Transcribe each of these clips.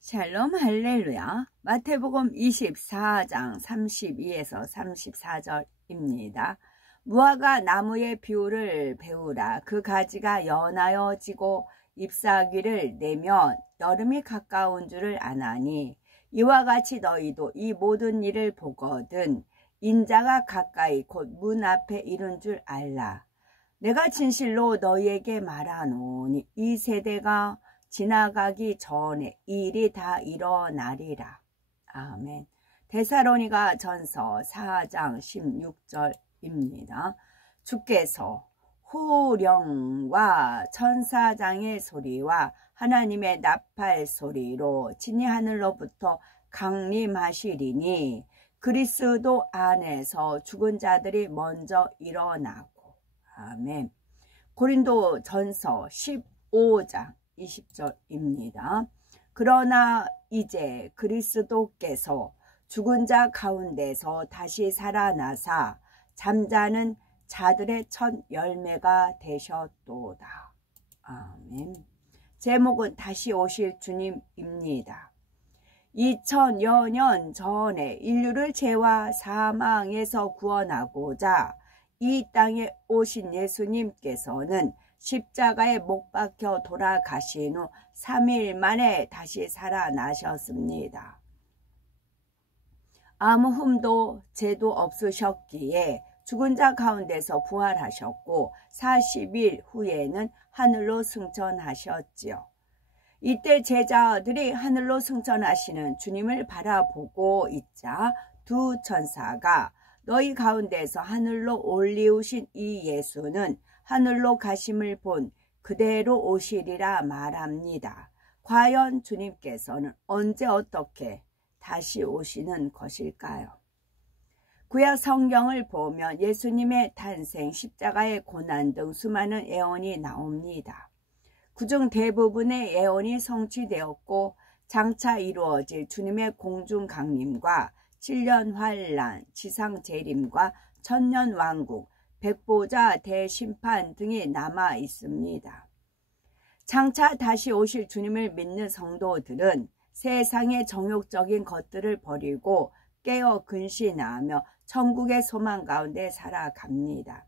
샬롬 할렐루야. 마태복음 24장 32에서 34절입니다. 무화과 나무의 비유를 배우라. 그 가지가 연하여 지고 잎사귀를 내면 여름이 가까운 줄을 아나니 이와 같이 너희도 이 모든 일을 보거든 인자가 가까이 곧 문 앞에 이른 줄 알라. 내가 진실로 너희에게 말하노니 이 세대가 지나가기 전에 이 일이 다 일어나리라. 아멘. 데살로니가 전서 4장 16절입니다. 주께서 호령과 천사장의 소리와 하나님의 나팔 소리로 친히 하늘로부터 강림하시리니 그리스도 안에서 죽은 자들이 먼저 일어나고. 아멘. 고린도 전서 15장 20절입니다. 그러나 이제 그리스도께서 죽은 자 가운데서 다시 살아나사 잠자는 자들의 첫 열매가 되셨도다. 아멘. 제목은 다시 오실 주님입니다. 2000여 년 전에 인류를 죄와 사망에서 구원하고자 이 땅에 오신 예수님께서는 십자가에 못 박혀 돌아가신 후 3일 만에 다시 살아나셨습니다. 아무 흠도 죄도 없으셨기에 죽은 자 가운데서 부활하셨고 40일 후에는 하늘로 승천하셨지요. 이때 제자들이 하늘로 승천하시는 주님을 바라보고 있자 두 천사가 너희 가운데서 하늘로 올리우신 이 예수는 하늘로 가심을 본 그대로 오시리라 말합니다. 과연 주님께서는 언제 어떻게 다시 오시는 것일까요? 구약 성경을 보면 예수님의 탄생, 십자가의 고난 등 수많은 예언이 나옵니다. 그중 대부분의 예언이 성취되었고 장차 이루어질 주님의 공중 강림과 7년 환란, 지상 재림과 천년 왕국, 백보자 대심판 등이 남아 있습니다. 장차 다시 오실 주님을 믿는 성도들은 세상의 정욕적인 것들을 버리고 깨어 근신하며 천국의 소망 가운데 살아갑니다.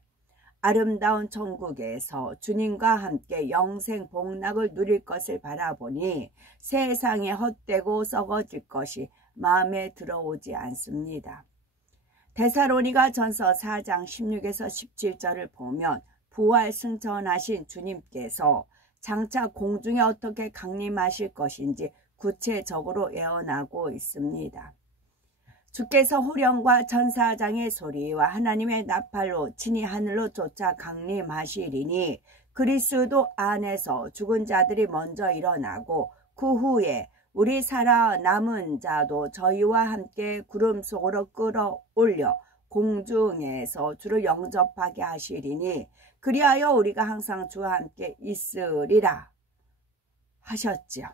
아름다운 천국에서 주님과 함께 영생 복락을 누릴 것을 바라보니 세상에 헛되고 썩어질 것이 마음에 들어오지 않습니다. 데살로니가 전서 4장 16에서 17절을 보면 부활 승천하신 주님께서 장차 공중에 어떻게 강림하실 것인지 구체적으로 예언하고 있습니다. 주께서 호령과 천사장의 소리와 하나님의 나팔로 친히 하늘로 쫓아 강림하시리니 그리스도 안에서 죽은 자들이 먼저 일어나고 그 후에 우리 살아남은 자도 저희와 함께 구름 속으로 끌어올려 공중에서 주를 영접하게 하시리니 그리하여 우리가 항상 주와 함께 있으리라 하셨지요.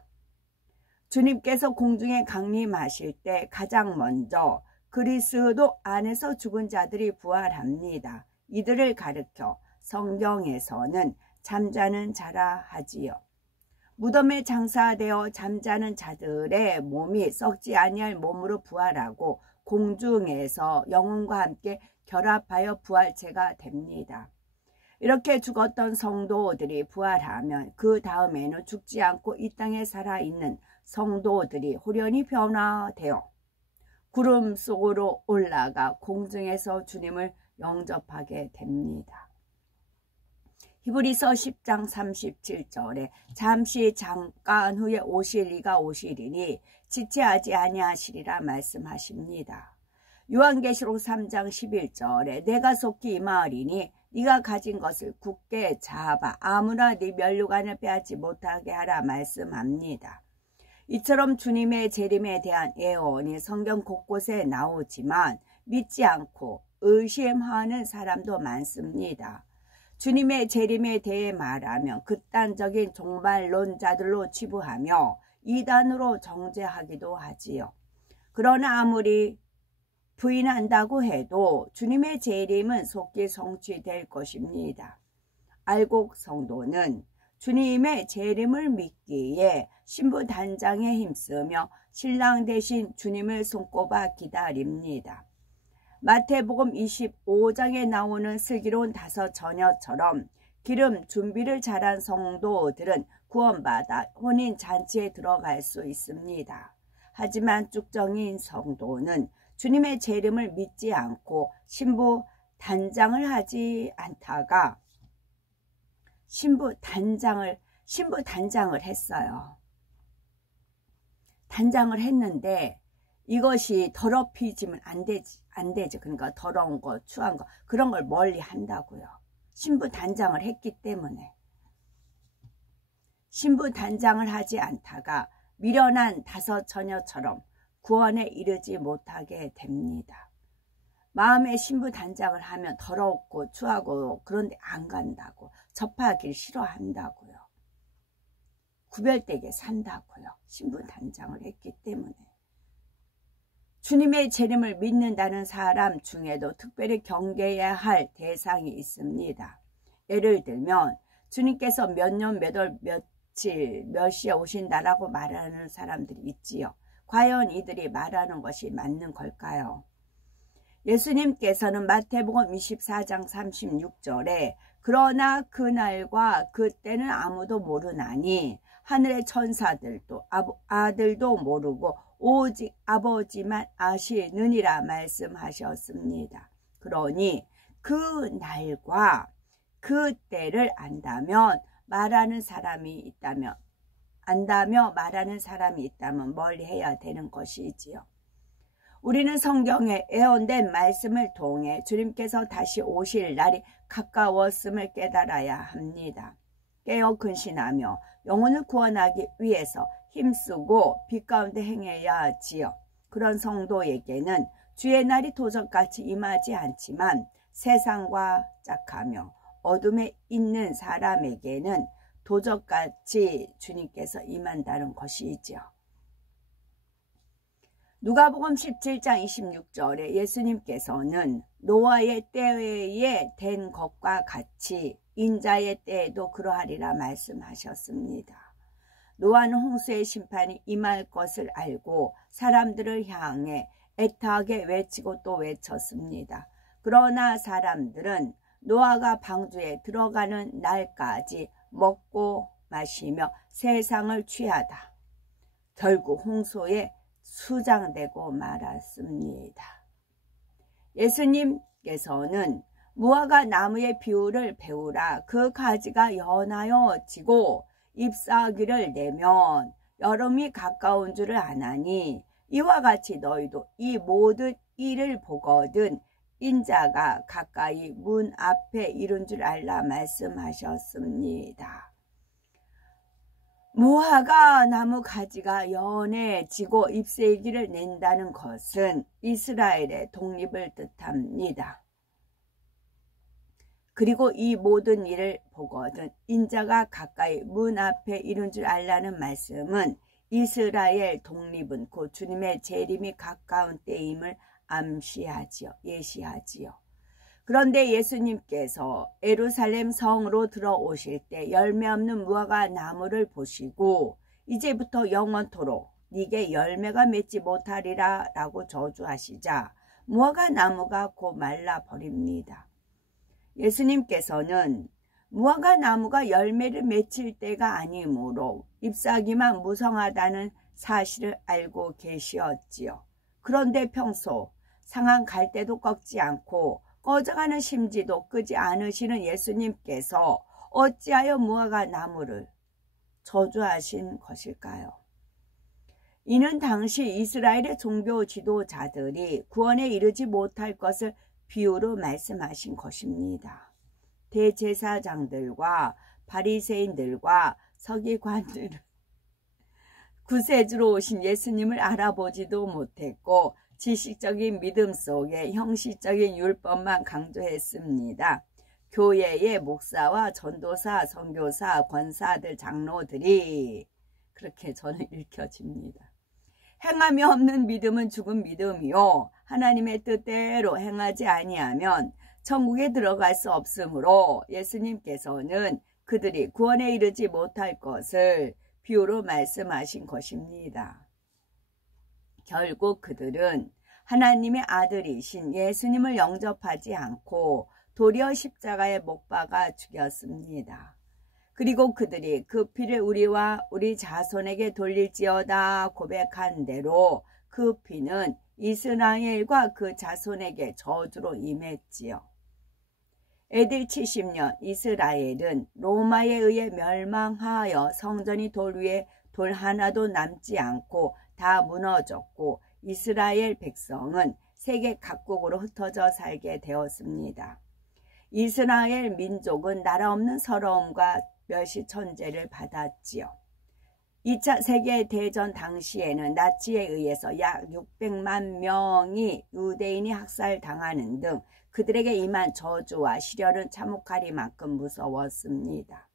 주님께서 공중에 강림하실 때 가장 먼저 그리스도 안에서 죽은 자들이 부활합니다. 이들을 가르쳐 성경에서는 잠자는 자라 하지요. 무덤에 장사되어 잠자는 자들의 몸이 썩지 아니할 몸으로 부활하고 공중에서 영혼과 함께 결합하여 부활체가 됩니다. 이렇게 죽었던 성도들이 부활하면 그 다음에는 죽지 않고 이 땅에 살아있는 성도들이 호련히 변화되어 구름 속으로 올라가 공중에서 주님을 영접하게 됩니다. 히브리서 10장 37절에 잠시 잠깐 후에 오실 이가 오시리니 지체하지 아니하시리라 말씀하십니다. 요한계시록 3장 11절에 내가 속히 임하리니 네가 가진 것을 굳게 잡아 아무나 네 면류관을 빼앗지 못하게 하라 말씀합니다. 이처럼 주님의 재림에 대한 예언이 성경 곳곳에 나오지만 믿지 않고 의심하는 사람도 많습니다. 주님의 재림에 대해 말하면 극단적인 종말론자들로 치부하며 이단으로 정죄하기도 하지요. 그러나 아무리 부인한다고 해도 주님의 재림은 속히 성취될 것입니다. 알곡 성도는 주님의 재림을 믿기에 신부 단장에 힘쓰며 신랑 대신 주님을 손꼽아 기다립니다. 마태복음 25장에 나오는 슬기로운 5 처녀처럼 기름 준비를 잘한 성도들은 구원받아 혼인잔치에 들어갈 수 있습니다. 하지만 쭉정이인 성도는 주님의 재림을 믿지 않고 신부 단장을 하지 않다가 신부 단장을 했어요. 단장을 했는데 이것이 더럽히지면 안 되지. 그러니까 더러운 거, 추한 거, 그런 걸 멀리 한다고요. 신부 단장을 했기 때문에. 신부 단장을 하지 않다가 미련한 5 처녀처럼 구원에 이르지 못하게 됩니다. 마음에 신부 단장을 하면 더럽고 추하고 그런데 안 간다고, 접하길 싫어한다고요. 구별되게 산다고요. 신부 단장을 했기 때문에. 주님의 재림을 믿는다는 사람 중에도 특별히 경계해야 할 대상이 있습니다. 예를 들면 주님께서 몇 년, 몇 월, 며칠, 몇 시에 오신다라고 말하는 사람들이 있지요. 과연 이들이 말하는 것이 맞는 걸까요? 예수님께서는 마태복음 24장 36절에 그러나 그날과 그때는 아무도 모르나니 하늘의 천사들도 아들도 모르고 오직 아버지만 아시느니라 말씀하셨습니다. 그러니 그 날과 그 때를 안다며 말하는 사람이 있다면 멀리해야 되는 것이지요. 우리는 성경에 예언된 말씀을 통해 주님께서 다시 오실 날이 가까웠음을 깨달아야 합니다. 깨어 근신하며 영혼을 구원하기 위해서 힘쓰고 빛 가운데 행해야 하지요. 그런 성도에게는 주의 날이 도적같이 임하지 않지만 세상과 짝하며 어둠에 있는 사람에게는 도적같이 주님께서 임한다는 것이지요. 누가복음 17장 26절에 예수님께서는 노아의 때에 된 것과 같이 인자의 때에도 그러하리라 말씀하셨습니다. 노아는 홍수의 심판이 임할 것을 알고 사람들을 향해 애타게 외치고 또 외쳤습니다. 그러나 사람들은 노아가 방주에 들어가는 날까지 먹고 마시며 세상을 취하다 결국 홍수에 수장되고 말았습니다. 예수님께서는 무화과 나무의 비유를 배우라. 그 가지가 연하여 지고 잎사귀를 내면 여름이 가까운 줄을 아나니 이와 같이 너희도 이 모든 일을 보거든 인자가 가까이 문 앞에 이른 줄 알라 말씀하셨습니다. 무화과 나무 가지가 연해지고 잎새기를 낸다는 것은 이스라엘의 독립을 뜻합니다. 그리고 이 모든 일을 보거든 인자가 가까이 문 앞에 이른 줄 알라는 말씀은 이스라엘 독립은 곧 주님의 재림이 가까운 때임을 예시하지요. 그런데 예수님께서 예루살렘 성으로 들어오실 때 열매 없는 무화과 나무를 보시고 이제부터 영원토록 네게 열매가 맺지 못하리라 라고 저주하시자 무화과 나무가 곧 말라버립니다. 예수님께서는 무화과 나무가 열매를 맺힐 때가 아니므로 잎사귀만 무성하다는 사실을 알고 계시었지요. 그런데 평소 상한 갈대도 꺾지 않고 꺼져가는 심지도 끄지 않으시는 예수님께서 어찌하여 무화과 나무를 저주하신 것일까요? 이는 당시 이스라엘의 종교 지도자들이 구원에 이르지 못할 것을 비유로 말씀하신 것입니다. 대제사장들과 바리새인들과 서기관들은 구세주로 오신 예수님을 알아보지도 못했고 지식적인 믿음 속에 형식적인 율법만 강조했습니다. 교회의 목사와 전도사, 선교사, 권사들, 장로들이 그렇게 저는 읽혀집니다. 행함이 없는 믿음은 죽은 믿음이요 하나님의 뜻대로 행하지 아니하면 천국에 들어갈 수 없으므로 예수님께서는 그들이 구원에 이르지 못할 것을 비유로 말씀하신 것입니다. 결국 그들은 하나님의 아들이신 예수님을 영접하지 않고 도리어 십자가에 못 박아 죽였습니다. 그리고 그들이 그 피를 우리와 우리 자손에게 돌릴지어다 고백한 대로 그 피는 이스라엘과 그 자손에게 저주로 임했지요. AD 70년 이스라엘은 로마에 의해 멸망하여 성전이 돌 위에 돌 하나도 남지 않고 다 무너졌고 이스라엘 백성은 세계 각국으로 흩어져 살게 되었습니다. 이스라엘 민족은 나라 없는 서러움과 멸시천재를 받았지요. 2차 세계대전 당시에는 나치에 의해서 약 600만 명이 유대인이 학살당하는 등 그들에게 임한 저주와 시련은 참혹하리만큼 무서웠습니다.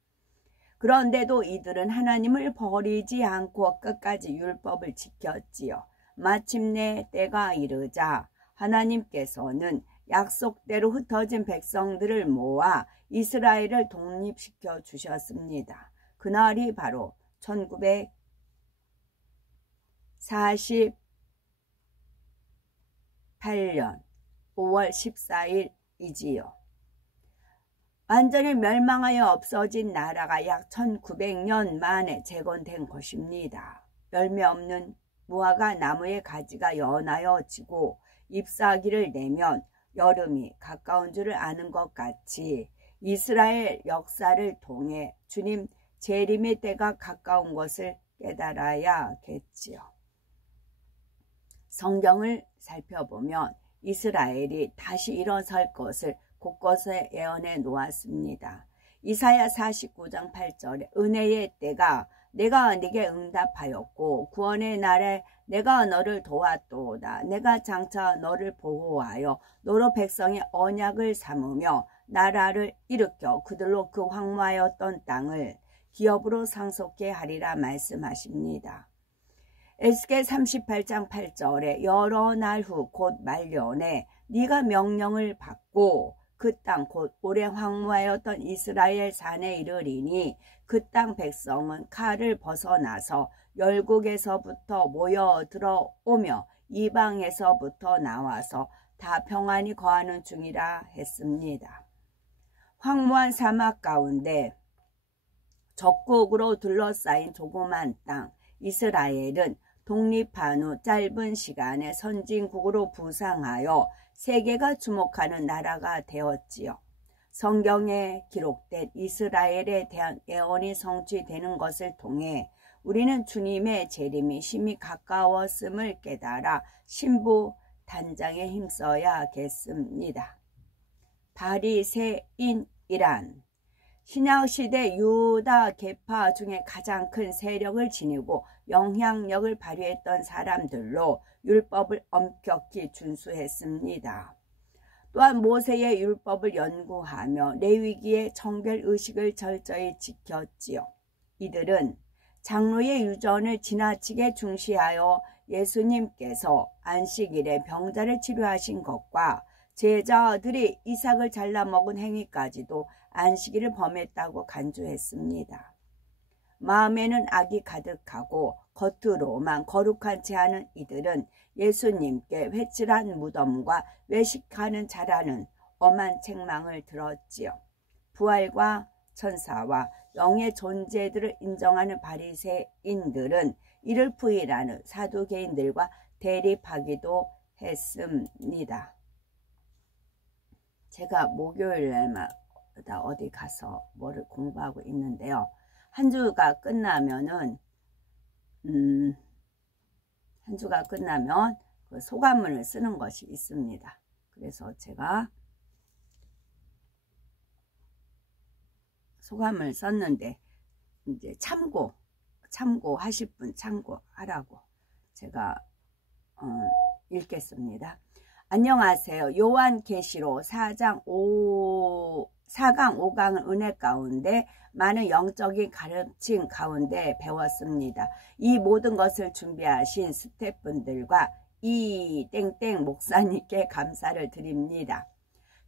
그런데도 이들은 하나님을 버리지 않고 끝까지 율법을 지켰지요. 마침내 때가 이르자 하나님께서는 약속대로 흩어진 백성들을 모아 이스라엘을 독립시켜 주셨습니다. 그날이 바로 1948년 5월 14일이지요. 완전히 멸망하여 없어진 나라가 약 1900년 만에 재건된 것입니다. 열매 없는 무화과 나무의 가지가 연하여 지고 잎사귀를 내면 여름이 가까운 줄을 아는 것 같이 이스라엘 역사를 통해 주님 재림의 때가 가까운 것을 깨달아야겠지요. 성경을 살펴보면 이스라엘이 다시 일어설 것을 곳곳에 예언해 놓았습니다. 이사야 49장 8절에 은혜의 때가 내가 네게 응답하였고 구원의 날에 내가 너를 도왔도다. 내가 장차 너를 보호하여 너로 백성의 언약을 삼으며 나라를 일으켜 그들로 그 황무하였던 땅을 기업으로 상속케 하리라 말씀하십니다. 에스겔 38장 8절에 여러 날 후 곧 말년에 네가 명령을 받고 그 땅 곧 오래 황무하였던 이스라엘 산에 이르리니 그 땅 백성은 칼을 벗어나서 열국에서부터 모여 들어오며 이방에서부터 나와서 다 평안히 거하는 중이라 했습니다. 황무한 사막 가운데 적국으로 둘러싸인 조그만 땅 이스라엘은 독립한 후 짧은 시간에 선진국으로 부상하여 세계가 주목하는 나라가 되었지요. 성경에 기록된 이스라엘에 대한 예언이 성취되는 것을 통해 우리는 주님의 재림이 심히 가까웠음을 깨달아 신부 단장에 힘써야겠습니다. 바리새인이란 신약시대 유다 계파 중에 가장 큰 세력을 지니고 영향력을 발휘했던 사람들로 율법을 엄격히 준수했습니다. 또한 모세의 율법을 연구하며 레위기의 정결의식을 철저히 지켰지요. 이들은 장로의 유전을 지나치게 중시하여 예수님께서 안식일에 병자를 치료하신 것과 제자들이 이삭을 잘라 먹은 행위까지도 안식일을 범했다고 간주했습니다. 마음에는 악이 가득하고 겉으로만 거룩한 채 하는 이들은 예수님께 회칠한 무덤과 외식하는 자라는 엄한 책망을 들었지요. 부활과 천사와 영의 존재들을 인정하는 바리새인들은 이를 부인하는 사두개인들과 대립하기도 했습니다. 제가 목요일날마다 어디 가서 뭐를 공부하고 있는데요. 한 주가 끝나면은 한 주가 끝나면 그 소감문을 쓰는 것이 있습니다. 그래서 제가 소감을 썼는데 이제 참고하실 분 참고하라고 제가 읽겠습니다. 안녕하세요. 요한계시록 4강 5강은 은혜 가운데 많은 영적인 가르침 가운데 배웠습니다. 이 모든 것을 준비하신 스태프분들과 이 땡땡 목사님께 감사를 드립니다.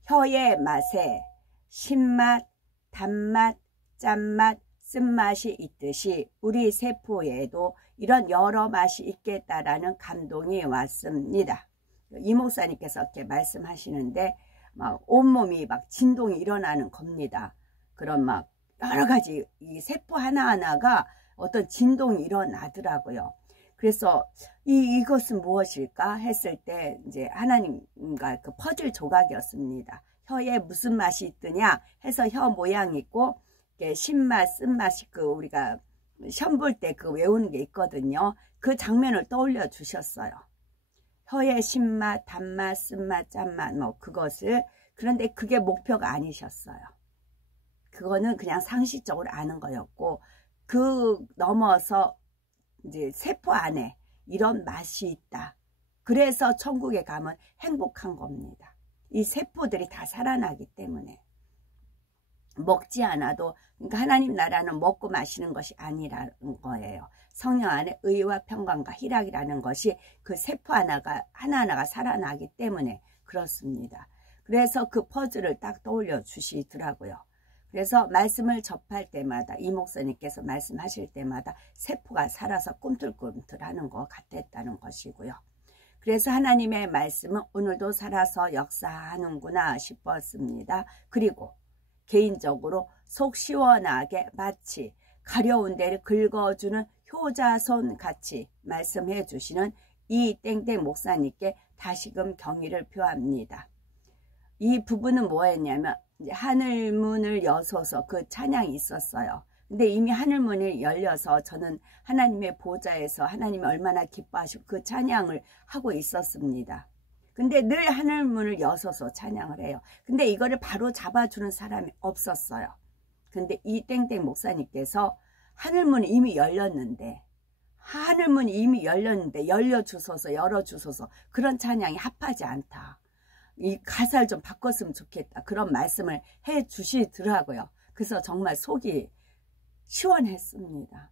혀의 맛에 신맛, 단맛, 짠맛, 쓴맛이 있듯이 우리 세포에도 이런 여러 맛이 있겠다라는 감동이 왔습니다. 이 목사님께서 이렇게 말씀하시는데 막 온몸이 막 진동이 일어나는 겁니다. 그런 막 여러 가지 이 세포 하나하나가 어떤 진동이 일어나더라고요. 그래서 이것은 무엇일까 했을 때 이제 하나님과 그 퍼즐 조각이었습니다. 혀에 무슨 맛이 있더냐 해서 혀 모양이 있고 신맛, 쓴맛이 그 우리가 시험 볼 때 그 외우는 게 있거든요. 그 장면을 떠올려 주셨어요. 혀의 신맛, 단맛, 쓴맛, 짠맛 뭐 그것을. 그런데 그게 목표가 아니셨어요. 그거는 그냥 상식적으로 아는 거였고 그 넘어서 이제 세포 안에 이런 맛이 있다. 그래서 천국에 가면 행복한 겁니다. 이 세포들이 다 살아나기 때문에. 먹지 않아도, 그러니까 하나님 나라는 먹고 마시는 것이 아니라는 거예요. 성령 안에 의와 평강과 희락이라는 것이 그 세포 하나하나가 살아나기 때문에 그렇습니다. 그래서 그 퍼즐을 딱 떠올려 주시더라고요. 그래서 말씀을 접할 때마다 이 목사님께서 말씀하실 때마다 세포가 살아서 꿈틀꿈틀하는 것 같았다는 것이고요. 그래서 하나님의 말씀은 오늘도 살아서 역사하는구나 싶었습니다. 그리고 개인적으로 속 시원하게 마치 가려운 데를 긁어주는 효자손 같이 말씀해 주시는 이 땡땡 목사님께 다시금 경의를 표합니다. 이 부분은 뭐였냐면 하늘문을 여서서 그 찬양이 있었어요. 근데 이미 하늘문이 열려서 저는 하나님의 보좌에서 하나님이 얼마나 기뻐하시고 그 찬양을 하고 있었습니다. 근데 늘 하늘문을 여서서 찬양을 해요. 근데 이거를 바로 잡아주는 사람이 없었어요. 근데 이 땡땡 목사님께서 하늘문이 이미 열렸는데 열어주소서 그런 찬양이 합하지 않다. 이 가사를 좀 바꿨으면 좋겠다. 그런 말씀을 해 주시더라고요. 그래서 정말 속이 시원했습니다.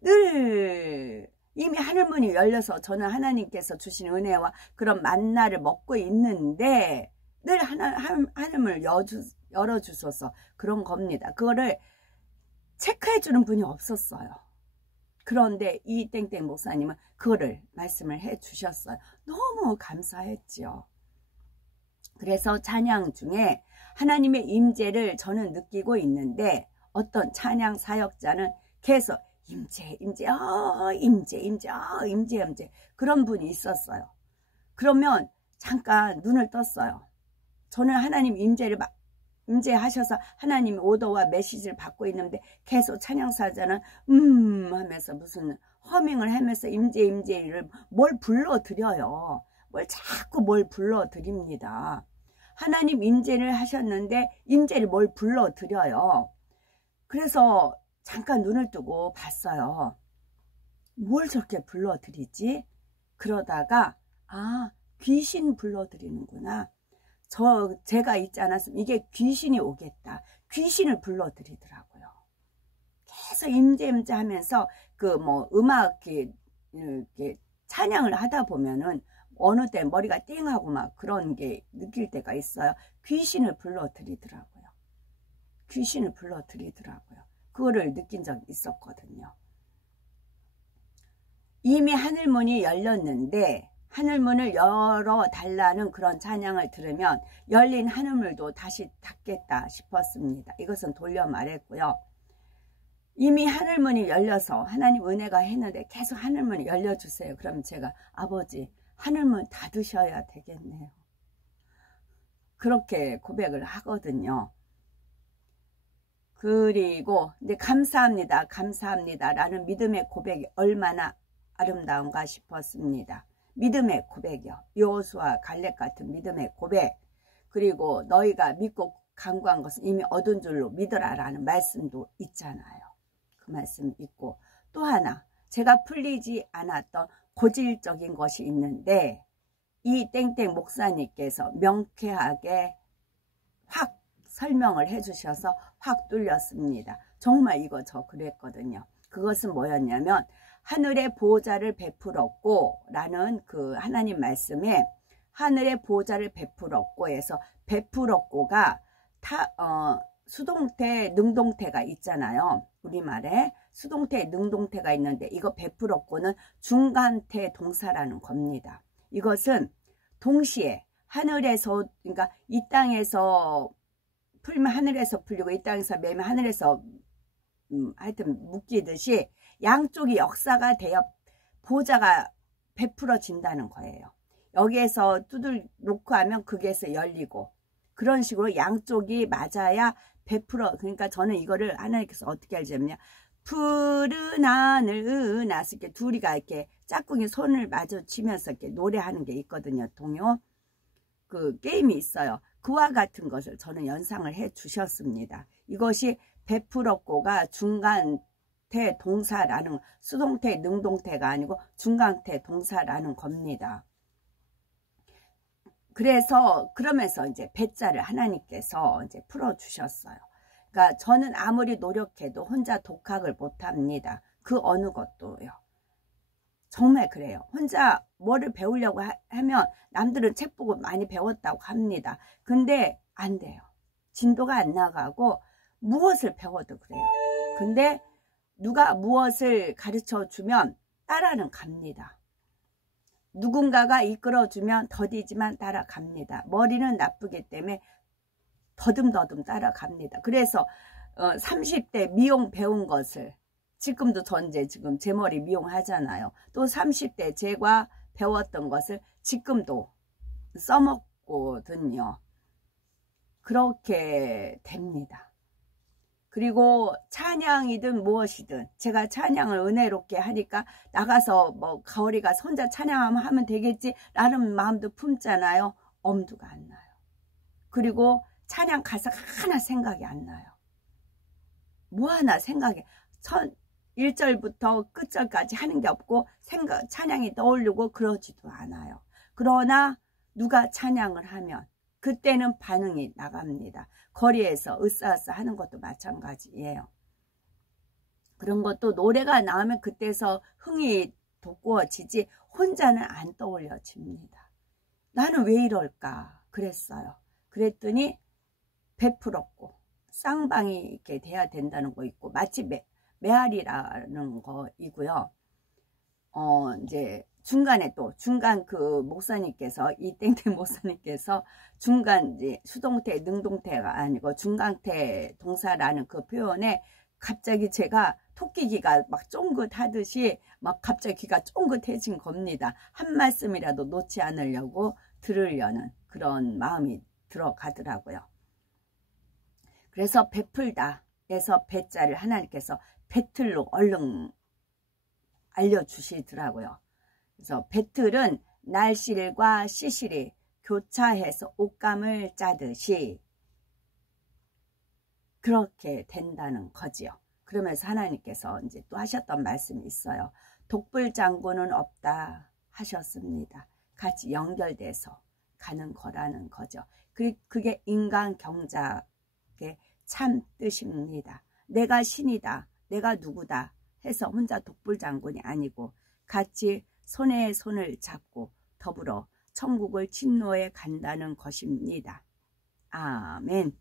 늘 이미 하늘문이 열려서 저는 하나님께서 주신 은혜와 그런 만나를 먹고 있는데 늘 하늘문을 열어주소서 그런 겁니다. 그거를 체크해 주는 분이 없었어요. 그런데 이 땡땡 목사님은 그거를 말씀을 해 주셨어요. 너무 감사했지요. 그래서 찬양 중에 하나님의 임재를 저는 느끼고 있는데 어떤 찬양 사역자는 계속 임재 그런 분이 있었어요. 그러면 잠깐 눈을 떴어요. 저는 하나님 임재하셔서 하나님 오더와 메시지를 받고 있는데 계속 찬양사자는 하면서 무슨 허밍을 하면서 임재를 뭘 불러드려요. 뭘 불러드립니다. 하나님 임재를 하셨는데 임재를 뭘 불러드려요. 그래서 잠깐 눈을 뜨고 봤어요. 뭘 저렇게 불러드리지? 그러다가 귀신 불러드리는구나. 제가 있지 않았으면 이게 귀신이 오겠다. 귀신을 불러드리더라고요. 계속 임재 하면서 음악 이렇게 찬양을 하다 보면은 어느 때 머리가 띵하고 막 그런 게 느낄 때가 있어요. 귀신을 불러드리더라고요. 그거를 느낀 적이 있었거든요. 이미 하늘문이 열렸는데 하늘문을 열어달라는 그런 찬양을 들으면 열린 하늘문도 다시 닫겠다 싶었습니다. 이것은 돌려 말했고요. 이미 하늘문이 열려서 하나님 은혜가 했는데 계속 하늘문이 열려주세요. 그럼 제가 아버지 하늘문 닫으셔야 되겠네요. 그렇게 고백을 하거든요. 그리고 이제 감사합니다 라는 믿음의 고백이 얼마나 아름다운가 싶었습니다. 믿음의 고백이요. 여호수아 갈렙 같은 믿음의 고백. 그리고 너희가 믿고 간구한 것은 이미 얻은 줄로 믿으라라는 말씀도 있잖아요. 그 말씀 있고 또 하나 제가 풀리지 않았던 고질적인 것이 있는데 이 땡땡 목사님께서 명쾌하게 확 설명을 해주셔서 확 뚫렸습니다. 정말 이거 저 그랬거든요. 그것은 뭐였냐면 하늘의 보호자를 베풀었고 라는 그 하나님 말씀에 하늘의 보호자를 베풀었고 해서 베풀었고가 수동태, 능동태가 있잖아요. 우리말에 수동태, 능동태가 있는데 이거 베풀었고는 중간태 동사라는 겁니다. 이것은 동시에 하늘에서, 그러니까 이 땅에서 풀면 하늘에서 풀리고 이 땅에서 매면 하늘에서 하여튼 묶이듯이 양쪽이 역사가 되어 보좌가 베풀어진다는 거예요. 여기에서 두들 놓고 하면 거기에서 열리고, 그런 식으로 양쪽이 맞아야 베풀어. 그러니까 저는 이거를 하나님께서 어떻게 알자면요, 푸른 하늘 은하수, 이렇게 둘이가 이렇게 짝꿍이 손을 마주치면서 이렇게 노래하는 게 있거든요. 동요 그 게임이 있어요. 그와 같은 것을 저는 연상을 해 주셨습니다. 이것이 베풀었고가 중간태 동사라는, 수동태 능동태가 아니고 중간태 동사라는 겁니다. 그래서 그러면서 이제 배자를 하나님께서 이제 풀어 주셨어요. 그러니까 저는 아무리 노력해도 혼자 독학을 못 합니다. 그 어느 것도요. 정말 그래요. 혼자 뭐를 배우려고 하면 남들은 책 보고 많이 배웠다고 합니다. 근데 안 돼요. 진도가 안 나가고 무엇을 배워도 그래요. 근데 누가 무엇을 가르쳐 주면 따라는 갑니다. 누군가가 이끌어주면 더디지만 따라갑니다. 머리는 나쁘기 때문에 더듬더듬 따라갑니다. 그래서 30대 미용 배운 것을, 지금도 전제 지금 제 머리 미용하잖아요. 또 30대 제가 배웠던 것을 지금도 써먹거든요. 그렇게 됩니다. 그리고 찬양이든 무엇이든 제가 찬양을 은혜롭게 하니까 나가서 뭐 가오리가 혼자 찬양하면 되겠지 라는 마음도 품잖아요. 엄두가 안 나요. 그리고 찬양 가사가 하나 생각이 안 나요. 뭐 하나 생각이, 1절부터 끝절까지 하는 게 없고 찬양이 떠오르고 그러지도 않아요. 그러나 누가 찬양을 하면 그때는 반응이 나갑니다. 거리에서 으쌰으쌰 하는 것도 마찬가지예요. 그런 것도 노래가 나오면 그때서 흥이 돋구어지지 혼자는 안 떠올려집니다. 나는 왜 이럴까 그랬어요. 그랬더니 베풀었고 쌍방이 이렇게 돼야 된다는 거 있고, 마치 메아리라는 거이고요. 이제 중간에 또 중간 그 목사님께서, 이 땡땡 목사님께서 중간 이제 수동태 능동태가 아니고 중간태 동사라는 그 표현에 갑자기 제가 토끼기가 막 쫑긋하듯이 막 갑자기 귀가 쫑긋해진 겁니다. 한 말씀이라도 놓지 않으려고 들으려는 그런 마음이 들어가더라고요. 그래서 베풀다 에서 배자를 하나님께서 배틀로 얼른 알려주시더라고요. 그래서 배틀은 날실과 시실이 교차해서 옷감을 짜듯이 그렇게 된다는 거지요. 그러면서 하나님께서 이제 또 하셨던 말씀이 있어요. 독불장군은 없다 하셨습니다. 같이 연결돼서 가는 거라는 거죠. 그게 인간 경작의 참 뜻입니다. 내가 신이다, 내가 누구다 해서 혼자 독불장군이 아니고 같이 손에 손을 잡고 더불어 천국을 침노해 간다는 것입니다. 아멘.